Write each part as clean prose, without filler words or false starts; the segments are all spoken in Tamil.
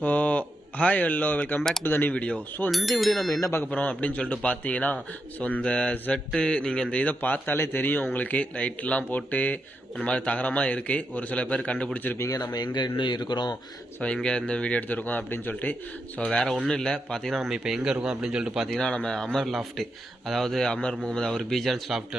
So hi hello welcome back to the new video. So இந்த வீடியோ நம்ம என்ன பார்க்க போகிறோம் அப்படின்னு சொல்லிட்டு பார்த்தீங்கன்னா, ஸோ இந்த செட்டு நீங்கள் இந்த இதை பார்த்தாலே தெரியும் உங்களுக்கு. லைட்லாம் போட்டு அந்த மாதிரி தகரமாக இருக்குது. ஒரு சில பேர் கண்டுபிடிச்சிருப்பீங்க நம்ம எங்கே இன்னும் இருக்கிறோம், ஸோ எங்கே இந்த வீடியோ எடுத்துருக்கோம் அப்படின்னு சொல்லிட்டு. ஸோ வேறு ஒன்றும் இல்லை, பார்த்தீங்கன்னா நம்ம இப்போ எங்கே இருக்கோம் அப்படின்னு சொல்லிட்டு பார்த்தீங்கன்னா நம்ம அமர் லாஃப்ட்டு, அதாவது அமர் முகமது அவர் பீஜான்ஸ் லாஃப்ட்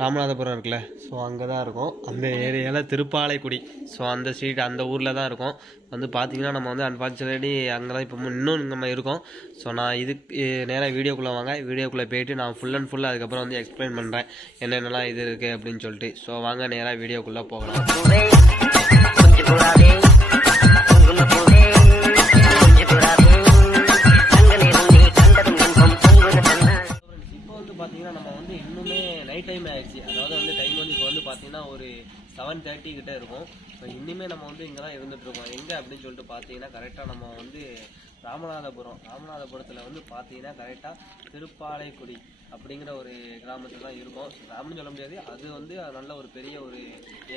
ராமநாதபுரம் இருக்குல்ல, ஸோ அங்கே தான் இருக்கும். அந்த ஏரியாவில் திருப்பாலைக்குடி, ஸோ அந்த ஸ்ட்ரீட் அந்த ஊரில் தான் இருக்கும். வந்து பார்த்தீங்கன்னா நம்ம வந்து அன்ஃபார்ச்சுனேட்லி அங்கே தான் இப்போ இன்னும் நம்ம இருக்கோம். ஸோ நான் இதுக்கு நேராக வீடியோக்குள்ளே வாங்க, வீடியோக்குள்ளே போயிட்டு நான் ஃபுல் அண்ட் ஃபுல் அதுக்கப்புறம் வந்து எக்ஸ்பிளைன் பண்ணுறேன் என்னென்னலாம் இது இருக்குது அப்படின்னு சொல்லிட்டு. ஸோ வாங்க நேராக வீடியோக்குள்ளே போகலாம். பார்த்தீங்கன்னா நம்ம வந்து இன்னுமே நைட் டைம் ஆயிடுச்சு. அதாவது வந்து டைம் வந்து இப்போ வந்து பார்த்தீங்கன்னா ஒரு 7:30 கிட்டே இருக்கும். ஸோ இன்னுமே நம்ம வந்து இங்கே தான் இருந்துகிட்டு இருக்கோம். எங்கே அப்படின்னு சொல்லிட்டு பார்த்தீங்கன்னா கரெக்டாக நம்ம வந்து ராமநாதபுரத்தில் வந்து பார்த்தீங்கன்னா கரெக்டாக திருப்பாலைக்குடி அப்படிங்கிற ஒரு கிராமத்தில் தான் இருக்கும். கிராமம்னு சொல்ல முடியாது, அது வந்து நல்ல ஒரு பெரிய ஒரு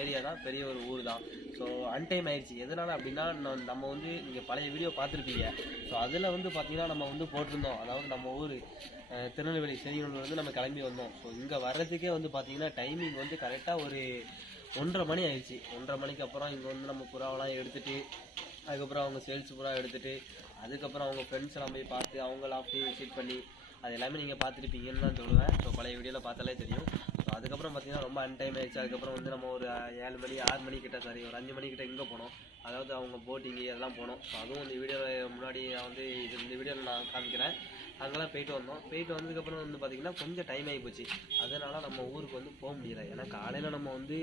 ஏரியா தான், பெரிய ஒரு ஊர் தான். ஸோ அன்டைம் ஆயிடுச்சு. எதனால் அப்படின்னா நம்ம வந்து இங்கே பழைய வீடியோ பார்த்துருப்பீங்க. ஸோ அதில் வந்து பார்த்தீங்கன்னா நம்ம வந்து போட்டிருந்தோம், அதாவது நம்ம ஊர் திருநெல்வேலி வந்து நம்ம கிளம்பி வந்தோம். ஸோ இங்கே வர்றதுக்கே வந்து பார்த்தீங்கன்னா டைமிங் வந்து கரெக்டாக ஒரு 1:30 மணி ஆயிடுச்சு. 1:30 மணிக்கு அப்புறம் இங்கே வந்து நம்ம புறாவெல்லாம் எடுத்துகிட்டு, அதுக்கப்புறம் அவங்க சேல்ஸ் புறா எடுத்துகிட்டு, அதுக்கப்புறம் அவங்க ஃப்ரெண்ட்ஸ் எல்லாம் போய் பார்த்து அவங்க லாஃப்டையும் விசிட் பண்ணி அது எல்லாமே நீங்கள் பார்த்துருப்பீங்கன்னு தான் சொல்லுவேன். ஸோ பழைய வீடியோவில் பார்த்தாலே தெரியும். ஸோ அதுக்கப்புறம் பார்த்தீங்கன்னா ரொம்ப அன்டைம் ஆயிடுச்சு. அதுக்கப்புறம் வந்து நம்ம ஒரு 7 மணி 6 மணிக்கிட்ட சாரி ஒரு 5 மணிக்கிட்ட இங்கே போனோம், அதாவது அவங்க போட்டிங்கு அதெல்லாம் போனோம். ஸோ அதுவும் இந்த வீடியோவில் முன்னாடி நான் வந்து இந்த வீடியோவில் நான் காமிக்கிறேன். அங்கெல்லாம் போயிட்டு வந்தோம். போயிட்டு வந்ததுக்கப்புறம் வந்து பார்த்திங்கன்னா கொஞ்சம் டைம் ஆகி போச்சு. அதனால் நம்ம ஊருக்கு வந்து போக முடியல. ஏன்னா காலையில் நம்ம வந்து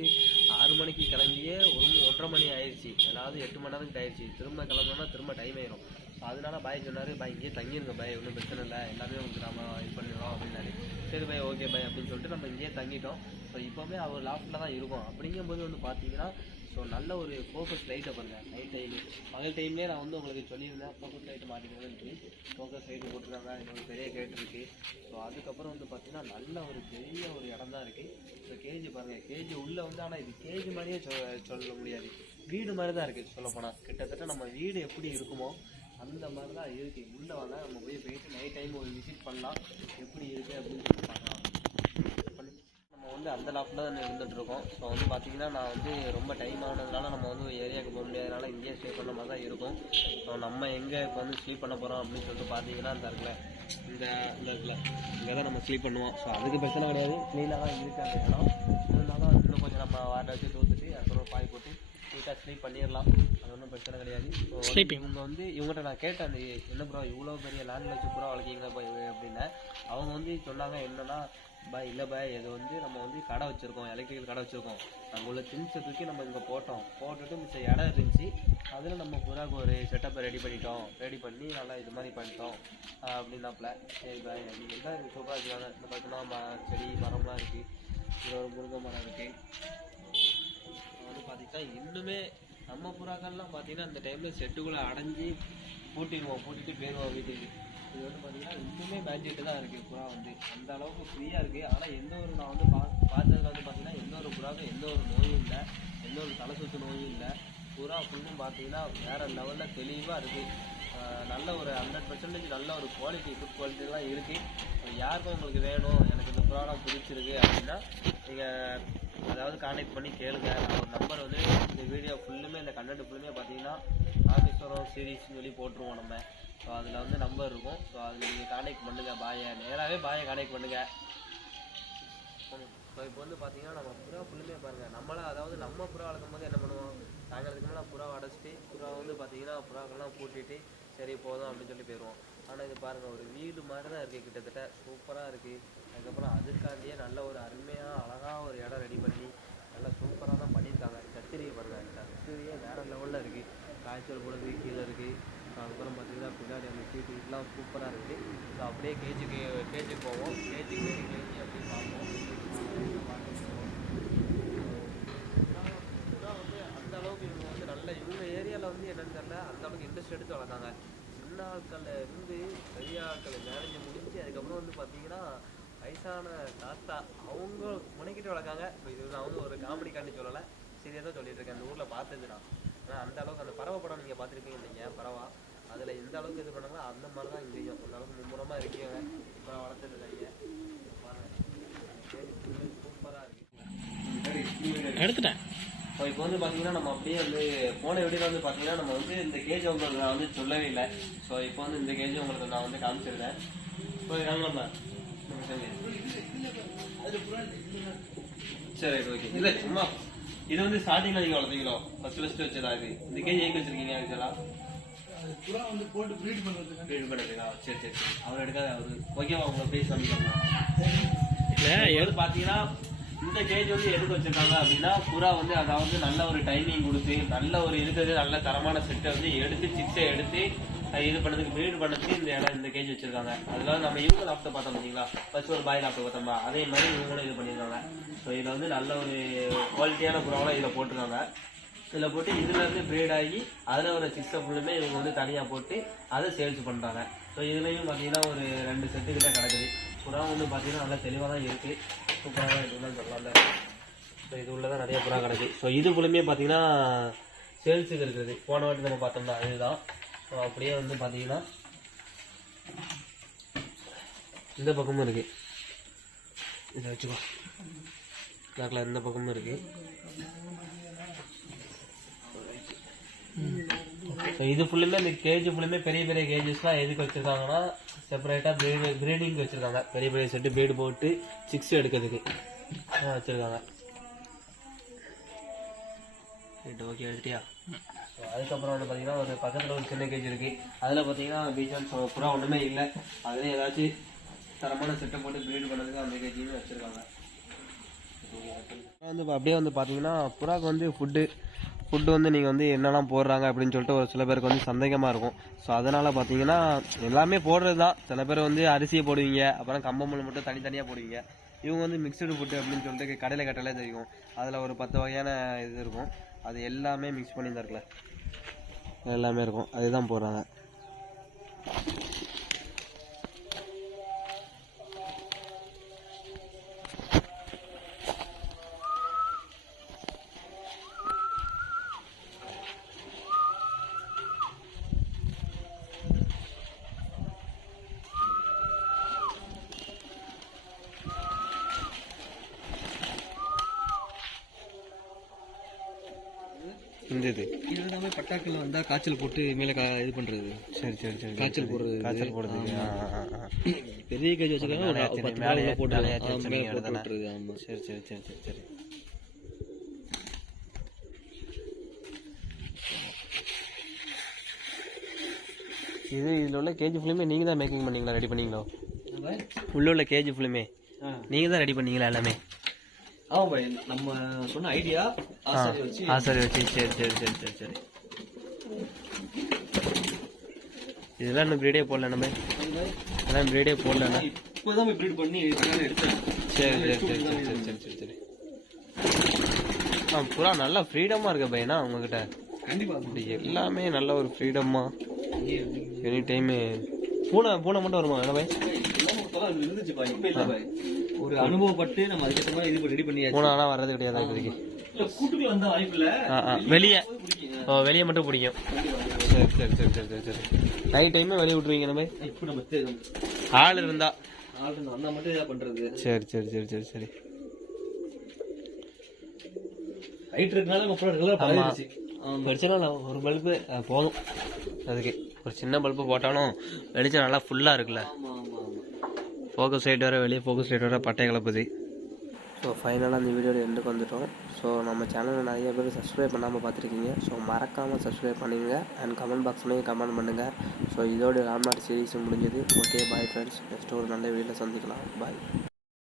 6 மணிக்கு கிளம்பியே 1:30 மணி ஆயிடுச்சு, அதாவது 8 மணி நேரத்துக்கு ஆயிடுச்சு. திரும்ப கிளம்புனோன்னா திரும்ப டைம் ஆயிடும். ஸோ அதனால பாய் சொன்னார், பாய் இங்கேயே தங்கிடுங்க பாய், ஒன்றும் பிரச்சனை இல்லை, எல்லாமே உங்களுக்கு நம்ம இது பண்ணிடுறோம் அப்படின்னாரு. சரி பாய் ஓகே பாய் அப்படின்னு சொல்லிட்டு நம்ம இங்கேயே தங்கிட்டோம். ஸோ இப்போவுமே அவர் லாஃப்ட்டில் தான் இருக்கும். அப்படிங்கும்போது வந்து பார்த்தீங்கன்னா ஸோ நல்ல ஒரு ஃபோக்கஸ் லைட்டை பாருங்கள். நைட் டைமு பகல் டைம்லேயே நான் வந்து உங்களுக்கு சொல்லியிருந்தேன் ஃபோக்கஸ் லைட்டு மாட்டிக்கிறதுன்னு. ஃபோக்கஸ் லைட்டு போட்டுருக்காங்க, இன்னொரு பெரிய கேட் இருக்குது. ஸோ அதுக்கப்புறம் வந்து பார்த்திங்கன்னா நல்ல ஒரு பெரிய ஒரு இடம் தான் இருக்குது. ஸோ கேஜி பாருங்கள், கேஜி உள்ளே வந்து, ஆனால் இது கேஜி மாதிரியே சொல்ல முடியாது, வீடு மாதிரி தான் இருக்குது. சொல்லப்போனால் கிட்டத்தட்ட நம்ம வீடு எப்படி இருக்குமோ அந்த மாதிரி தான் இருக்குது. உள்ளே வாங்க, நம்ம போயிட்டு நைட் டைம் ஒரு விசிட் பண்ணலாம், எப்படி இருக்குது அப்படின்னு சொல்லி பார்க்கலாம். நம்ம வந்து அந்த லாஃப்டில் தான் இருந்துகிட்டு இருக்கோம். ஸோ வந்து பார்த்திங்கன்னா நான் வந்து ரொம்ப டைம் ஆனதுனால நம்ம வந்து ஏரியாவுக்கு போக முடியாதனால இங்கேயே ஸ்டே பண்ண மாதிரி தான் இருக்கும். ஸோ நம்ம எங்கே இப்போ வந்து ஸ்லீப் பண்ண போகிறோம் அப்படின்னு சொல்லிட்டு பார்த்தீங்கன்னா அந்த இருக்குல்ல, இந்த இருக்குல்ல, இங்கே தான் நம்ம ஸ்லீப் பண்ணுவோம். ஸோ அதுக்கு பிரச்சனை கிடையாது, க்ளீனாக தான் இருக்குது அந்த இடம். இருந்தாலும் இன்னும் கொஞ்சம் நம்ம வாட்டை வச்சு தூத்துட்டு அப்புறம் பாய் போட்டு நீட்டாக ஸ்லீப் பண்ணிடலாம், அது ஒன்றும் பிரச்சனை கிடையாது. ஸோ இவங்க வந்து இவங்ககிட்ட நான் கேட்டேன், அந்த என்ன ப்ரோ இவ்வளோ பெரிய லேண்ட் வச்சு பூரா வளர்க்கிங்களா பாய் அப்படின்னு. அவங்க வந்து சொன்னாங்க என்னன்னா, பாய் இல்லை பாய், இது வந்து நம்ம வந்து கடை வச்சுருக்கோம், எலக்ட்ரிக்கல் கடை வச்சுருக்கோம், நம்ம உள்ள திங்ஸை தூக்கி நம்ம இங்கே போட்டுட்டு மிச்சம் இடம் இருந்துச்சு, அதில் நம்ம புறாக்கு ஒரு செட்டப்பை ரெடி பண்ணி நல்லா இது மாதிரி பண்ணிட்டோம் அப்படின்னாப்புல. சரி பாய் நீங்கள் தான் எனக்கு சூப்பராக வச்சுருக்காங்க. இந்த பார்த்தீங்கன்னா செடி மரம்லாம் இருக்குது, இதில் ஒரு முருங்கை மரம் இருக்குது. வந்து பார்த்திங்கன்னா இன்னுமே நம்ம புறாக்கள்லாம் பார்த்திங்கன்னா அந்த டைமில் செட்டுக்குள்ளே அடைஞ்சி பூட்டிட்டு போயிடுவோம் வீட்டுக்கு. இது வந்து பார்த்திங்கன்னா இன்னுமே மேஞ்சிட்டு தான் இருக்குது புறா வந்து, அந்த அளவுக்கு ஃப்ரீயாக இருக்குது. ஆனால் எந்த ஒரு நான் வந்து பார்த்ததில் வந்து பார்த்திங்கன்னா எந்த ஒரு புறாவுக்கும் எந்த ஒரு நோயும் இல்லை, எந்த ஒரு தலை சுற்று நோயும் இல்லை. புறா ஃபுல்லும் பார்த்திங்கன்னா வேறு லெவலில் தெளிவாக இருக்குது. நல்ல ஒரு 100% நல்ல ஒரு குவாலிட்டி, குட் குவாலிட்டிலாம் இருக்குது. யாருக்கும் உங்களுக்கு வேணும், எனக்கு இந்த புறாலாம் பிடிச்சிருக்கு அப்படின்னா நீங்கள் அதாவது கான்டெக்ட் பண்ணி கேளுங்க. ஒரு நம்பர் வந்து இந்த வீடியோ ஃபுல்லுமே, இந்த கண்டென்ட் ஃபுல்லுமே பார்த்தீங்கன்னா ராமேஸ்வரம் சீரீஸ்னு சொல்லி போட்டுருவோம் நம்ம. ஸோ அதில் வந்து நம்பர் இருக்கும். ஸோ அதில் நீங்கள் கான்டெக்ட் பண்ணுங்கள், நேராகவே பாயை கான்டெக்ட் பண்ணுங்கள். ஸோ இப்போ வந்து பார்த்தீங்கன்னா நம்ம புறா ஃபுல்லுமே பாருங்கள், நம்மளாம் அதாவது நம்ம புறா வளர்க்கும் போது என்ன பண்ணுவோம், சாயங்காலத்துக்கு மேலே புறா அடைச்சிட்டு புறா வந்து பார்த்தீங்கன்னா புறாக்கெல்லாம் பூட்டிட்டு சரி போதும் அப்படின்னு சொல்லி போயிடுவோம். ஆனால் இது பாருங்கள் ஒரு வீடு மாதிரி தான் இருக்குது, கிட்டத்தட்ட சூப்பராக இருக்குது. அதுக்கப்புறம் அதுக்காண்டியே நல்ல ஒரு அருமையாக அழகாக ஒரு இடம் ரெடி பண்ணி நல்லா சூப்பராக தான் பண்ணியிருக்காங்க. கத்திரியை பாருங்கள், கத்திரியே வேறு லெவலில் இருக்குது, காய்ச்சல் போடுறது கீழே இருக்குது. அதுக்கப்புறம் பார்த்திங்கன்னா பின்னாடி அந்த சீட்டுலாம் சூப்பராக இருக்குது. ஸோ அப்படியே கேஜுக்கு போவோம், கேஜி அப்படின்னு பார்ப்போம். வந்து அந்த அளவுக்கு இவங்க வந்து நல்ல இவங்க ஏரியாவில் வந்து என்னென்னு தெரியல, அந்த அளவுக்கு இன்ட்ரெஸ்ட் எடுத்து வளர்த்தாங்க. சின்ன ஆட்களில் இருந்து பெரிய ஆட்களை மேனேஜ் முடிஞ்சு அதுக்கப்புறம் வந்து பார்த்தீங்கன்னா வயசான தாத்தா அவங்க முனைக்கிட்டு வளர்க்காங்க. ஸோ இது நான் வந்து ஒரு காமெடி காண்டி சொல்லலை, சரியாக தான் சொல்லிட்டு இருக்கேன். அந்த ஊரில் பார்த்தது நான். ஆனால் அந்த அளவுக்கு அந்த பறவை படம் நீங்கள் பார்த்துருப்பீங்க நீங்கள் பறவை அதில் எந்த அளவுக்கு இது பண்ணாங்களோ அந்த மாதிரி தான் இங்கேயும் அந்த அளவுக்கு மும்முரமாக இருக்கீங்க இப்போ வளர்த்துருக்காங்க சூப்பராக இருக்குது எடுத்துட்டேன். இப்போ வந்து பார்த்தீங்கன்னா நம்ம அப்படியே வந்து போன வீடியோவில் வந்து பார்த்தீங்கன்னா நம்ம வந்து இந்த கேஜ் உங்களுக்கு நான் வந்து சொல்லவே இல்லை. ஸோ இப்போ வந்து இந்த கேஜ் உங்களுக்கு நான் வந்து காமிச்சிருந்தேன். இப்போ காங்கம்மா சரி ஓகே. இல்லை சும்மா இது வந்து ஸ்டார்டிங்கில் நீங்கள் வளர்த்தீங்களோ ஃபஸ்ட்டு வச்சதா இது இந்த கேஜ் ஏக்கு வச்சிருக்கீங்க ஆக்சுவலாக புறா வந்து போட்டு ப்ரீட் பண்ணுறதுக்கா? சரி சரி சரி அவர் எடுக்காது அவர் ஓகேவா உங்களை ப்ளீஸ் பண்ணிக்கலாம். இல்லை எது பார்த்தீங்கன்னா இந்த கேஜ் வந்து எதுக்கு வச்சிருக்காங்க அப்படின்னா புறா வந்து அதாவது நல்ல ஒரு டைமிங் கொடுத்து நல்ல ஒரு இருக்கிறது நல்ல தரமான செட்டை வந்து எடுத்து சிக்ஸை எடுத்து இது பண்ணதுக்கு ப்ரீட் பண்ணதுக்கு இந்த இடம் இந்த கேஜ் வச்சிருக்காங்க. அதனால நம்ம இவங்க லாப்டாப் பார்த்தோம் பார்த்தீங்களா ஃபர்ஸ்ட் ஒரு பாய் லாப்டாப் பார்த்தோம்மா அதே மாதிரி இவங்களும் இது பண்ணியிருக்காங்க. ஸோ இதில் வந்து நல்ல ஒரு குவாலிட்டியான புறாவெல்லாம் இதில் போட்டிருக்காங்க. இதில் போட்டு இதுல இருந்து ப்ரீட் ஆகி அதில் ஒரு சிக்ஸை ஃபுல்லுமே இவங்க வந்து தனியாக போட்டு அதை சேல்ஸ் பண்ணுறாங்க. ஸோ இதுலேயும் பார்த்தீங்கன்னா ஒரு 2 செட்டு கிட்ட கிடக்குது. புறா வந்து பார்த்தீங்கன்னா நல்லா தெளிவாக தான் இருக்குது. சூப்பராக இருக்குன்னு சொல்லலாம். ஸோ இது உள்ளதான் நிறைய புறா கிடக்கு. ஸோ இது ஃபுல்லுமே பார்த்தீங்கன்னா சேல்ஸுக்கு இருக்குது. போன வாட்டி நம்ம பார்த்தோம்னா இதுதான். ஸோ அப்படியே வந்து பார்த்தீங்கன்னா இந்த பக்கமும் இருக்குது. இதை வச்சுக்கோ பார்க்கலாம். இந்த பக்கமும் இருக்குது. ஸோ இது ஃபுல்லுமே இந்த கேஜ் ஃபுல்லுமே பெரிய பெரிய கேஜஸ்லாம் எதுக்கு வச்சுருக்காங்கன்னா செப்பரேட்டாக ப்ரீடிங் வச்சுருக்காங்க. பெரிய பெரிய செட்டு ப்ரீடு போட்டு சிக்ஸ் எடுக்கிறதுக்கு வச்சுருக்காங்க. ரைட் ஓகே எடுத்துட்டியா? ஸோ அதுக்கப்புறம் வந்து பார்த்தீங்கன்னா ஒரு பக்கத்தில் ஒரு சின்ன கேஜ் இருக்குது. அதில் பார்த்தீங்கன்னா பீச்சான் புறா ஒன்றுமே இல்லை. அதில் ஏதாச்சும் தரமான செட்டை போட்டு ப்ரீடு பண்ணதுக்கு அந்த கேஜியும் வச்சுருக்காங்க. வந்து அப்படியே வந்து பார்த்தீங்கன்னா புறாக்கு வந்து ஃபுட்டு வந்து நீங்கள் வந்து என்னெல்லாம் போடுறாங்க அப்படின்னு சொல்லிட்டு ஒரு சில பேருக்கு வந்து சந்தேகமாக இருக்கும். ஸோ அதனால் பார்த்தீங்கன்னா எல்லாமே போடுறது தான். சில பேர் வந்து அரிசியை போடுவீங்க, அப்புறம் கம்பமூல் மட்டும் தனித்தனியாக போடுவீங்க. இவங்க வந்து மிக்சடு ஃபுட்டு அப்படின்னு சொல்லிட்டு கடையில் கட்டாலே தெரியும். அதில் ஒரு 10 வகையான இது இருக்கும். அது எல்லாமே மிக்ஸ் பண்ணி தான் இருக்குல்ல எல்லாமே இருக்கும். அதுதான் போடுறாங்க. இந்த இது எல்லாமே பட்டாக்கில் வந்தால் காய்ச்சல் போட்டு மேலே இது பண்ணுறது. சரி சரி சரி காய்ச்சல் போடுறது. பெரிய கேஜ் வச்சுருக்காங்க மேலே போட்டுறது. ஆமாம் சரி சரி சரி சரி சரி இதில் உள்ள கேஜி ஃபுல்லுமே நீங்கள் தான் மேக்கிங் பண்ணீங்களா, ரெடி பண்ணீங்களோ? உள்ள கேஜி ஃபுல்லுமே நீங்கள் தான் ரெடி பண்ணீங்களா எல்லாமே? ஆமாம் பாய், நம்ம சொன்ன ஐடியா ஆசாரி வச்சு. சரி சரி சரி சரி சரி சரி இதெல்லாம் இன்னும் ப்ரீடே போடல நம்ம. இதெல்லாம் ப்ரீடே போடலண்ணா. இப்போதான் ப்ரீட் பண்ணி எடுத்தேன். சரி சரி சரி சரி சரி சரி சரி புறா நல்லா ஃப்ரீடமாக இருக்க பையனா உங்ககிட்ட? கண்டிப்பாக அப்படி எல்லாமே நல்ல ஒரு ஃப்ரீடமாக எனி டைமு. பூனை மட்டும் வருமா என்ன பாய்? இருந்துச்சு பாய், இப்போ இல்லை பாய். ஒரு அனுபவப்பட்டு நம்ம அதுக்கேற்ற மாதிரி இது ரெடி பண்ணியாச்சு. பூனை ஆனால் வர்றது கிடையாது இப்போதைக்கு. கூட்டுக்குள்ள வந்த வாய்ப்பு இல்லை. வெளியே மட்டும் பிடிக்கும். சரி சரி சரி சரி சரி சரி நைட் டைமே வெளியே விட்டுருவீங்க நம்ம? இப்போ நம்ம ஆள் இருந்தா அந்த மட்டும் இதாக பண்ணுறது. சரி சரி சரி சரி சரி ஹைட் இருக்கனால நம்ம ப்ராடக்ட்லாம் பழகிடுச்சு. பிரச்சனை இல்லை. ஒரு பல்பு போதும். அதுக்கு ஒரு சின்ன பல்பு போட்டாலும் வெளிச்சம் நல்லா ஃபுல்லாக இருக்குல்ல. ஃபோக்கஸ் லைட் வர வெளியே ஃபோக்கஸ் லைட் வர பட்டை கலப்புது. ஸோ ஃபைனலாக அந்த வீடியோவில் எண்டுக்கு வந்துட்டோம். ஸோ நம்ம சேனலில் நிறைய பேர் சப்ஸ்கிரைப் பண்ணாமல் பார்த்துருக்கீங்க. ஸோ மறக்காமல் சப்ஸ்கிரைப் பண்ணிடுங்க. அண்ட் கமெண்ட் பாக்ஸ்லேயும் கமெண்ட் பண்ணுங்கள். ஸோ இதோட ராம்நாட் சீரீஸும் முடிஞ்சது. Okay bye friends. நெக்ஸ்ட் ஒரு நல்ல வீடியோவில் சந்திக்கலாம். பாய்.